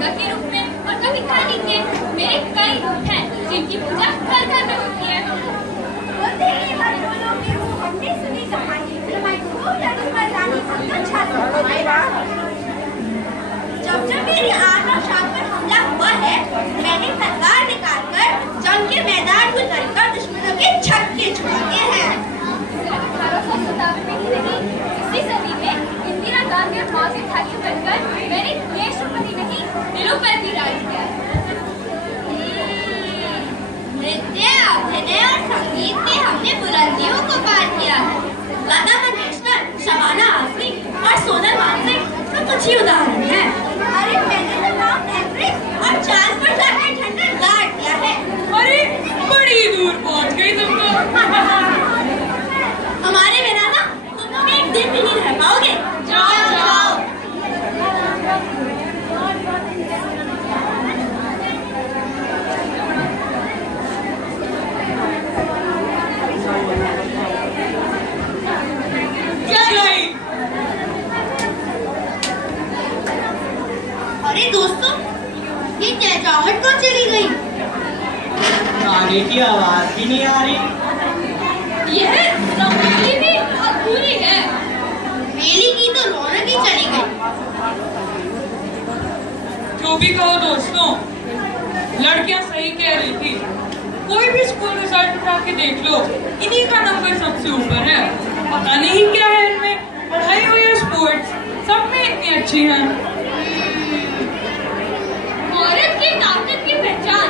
गंगा के रूप में और कभी काली के। मेरे कई रूप हैं जिनकी पूजा घर घर में होती है। हमने सुनी कहानी जब जब मेरी आग और शाम पर हमला हुआ है, मैंने तलवार निकालकर जंग के मैदान को उतरकर दुश्मनों के छक्के छुड़ाए हैं। 1857 में ही नहीं, इसी सदी में इंदिरा गांधी और माउसेन ठाकरे बनकर मैंने राष्ट्रपति नहीं दिलों पर भी राज किया। नृत्य, अभिनय और संगीत में हमने बुलंदियों को पार किया है। लता मंगेशकर, शबाना आजमी और सोनम वांगचुक तो कुछ ही उदाहरण हैं। अरे मैंने तो माउंट एवरेस्ट और चांद पर जाकर झंडा गाड़ दिया है। अरे बड़ी दूर पहुंच गई तुम तो। हमारे बिना ना तुम एक दिन भी नहीं रह पाओगे। जाओ जाओ। अरे दोस्तों, ये चहचहाहट कौन चली गई? गाने की आवाज भी नहीं आ रही। यह रंगोली भी अधूरी है। मेली की तो रौनक ही चली गई। जो भी कहो दोस्तों, लड़कियां सही कह रही थी। कोई भी स्कूल रिजल्ट उठा के देख लो, इन्हीं का नंबर सबसे ऊपर है। पता नहीं क्या है इनमें, पढ़ाई हो या स्पोर्ट्स, सब में इतनी अच्छी हैं। औरत की ताकत की पहचान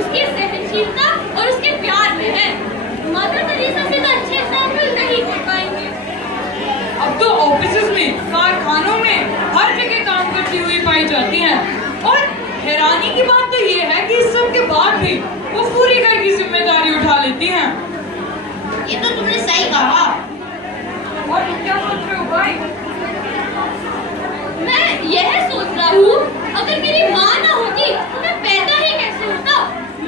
उसकी सहनशीलता और उसके प्यार में है। मदर टेरेसा से तो अच्छे एग्जाम्पल नहीं दे पाएंगे। अब तो ऑफिसेज में, कारखानों में हर जगह काम करती हुई पाई जाती हैं। और हैरानी की बात तो ये है कि इस सब के बाद भी वो पूरी घर की जिम्मेदारी उठा लेती हैं। ये तो तुमने सही कहा। और तुम क्या सोच रहे हो भाई? मैं यह सोच रहा हूँ, अगर मेरी माँ ना होती तो मैं पैदा ही कैसे होता?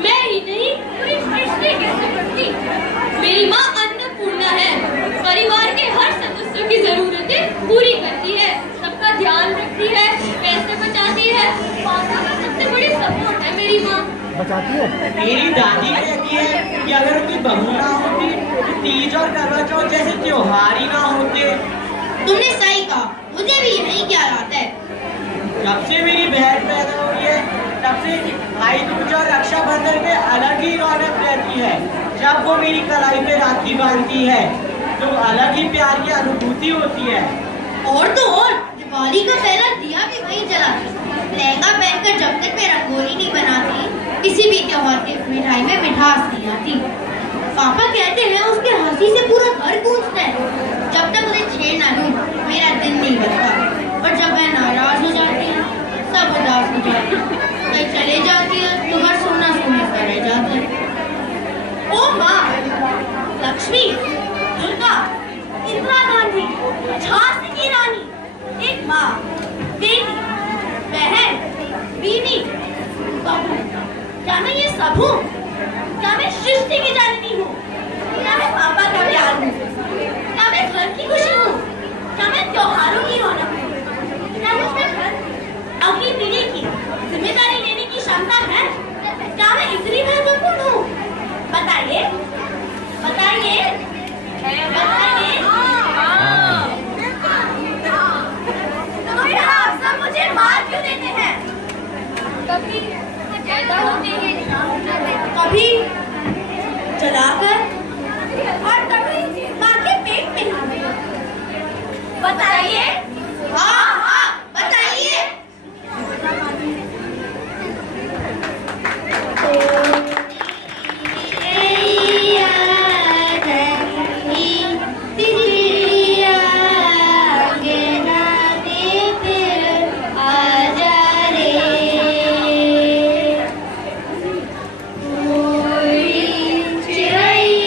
मैं ही नहीं, पूरी सृष्टि कैसे बढ़ती? मेरी माँ अन्नपूर्णा है, परिवार के हर सदस्यों की जरूरतें पूरी करती है, सबका ध्यान रखती है, पैसे बचाती है। पापा का सबसे बड़ी सपोर्ट है मेरी माँ। बचाती है। मेरी दादी कहती है कि अगर उनकी बहू ना होती तो तीज और करवा चौथ जैसे त्योहार ही ना होते। तुमने सही कहा, मुझे भी यही ख्याल आता है। जब से मेरी बहन पैदा हुई है, तब से भाई दूज और रक्षाबंधन में अलग ही रौनक रहती है। जब वो मेरी कलाई पे राखी बांधती है तो अलग ही प्यार की अनुभूति होती है। और तो और दिवाली का पहला दिया भी वही जलाती। लहंगा पहनकर जब तक मैं रंगोली नहीं बनाती, किसी भी त्योहार की मिठाई में मिठास नहीं आती। पापा कहते हैं उसके हंसी से पूरा घर गूंजता है। जब तक उन्हें छेड़ ना लूं, मेरा दिन नहीं बनता। और जब मैं नाराज हो जाती हूँ, सब उदास हो जाते हैं। कहीं चले जाती है तो घर सोना सोना सा रह जाता है। ओ माँ, लक्ष्मी, दुर्गा, इंदिरा गांधी, झांसी की रानी, एक माँ, बेटी, बहन, बीवी, बहू। क्या मैं ये सब हूँ? क्या मैं सृष्टि की जननी हूँ? क्या मैं पापा का प्यार हूँ? क्या मैं घर की खुशी हूँ? क्या मैं त्योहारों की रौनक हूँ? क्या मुझमें घर अगली पीढ़ी की जिम्मेदारी लेने की क्षमता है? क्या मैं इतनी महत्वपूर्ण हूँ? बताइए, बताइए, बताइए। तो फिर आप सब मुझे मार क्यों देते हैं? कभी कभी जलाकर और कभी माँ के पेट में। बताइए। हाँ हाँ बताइए। चिड़ैया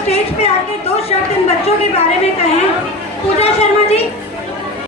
स्टेज पे आके दो शब्द इन बच्चों के बारे में कहें। पूजा शर्मा जी,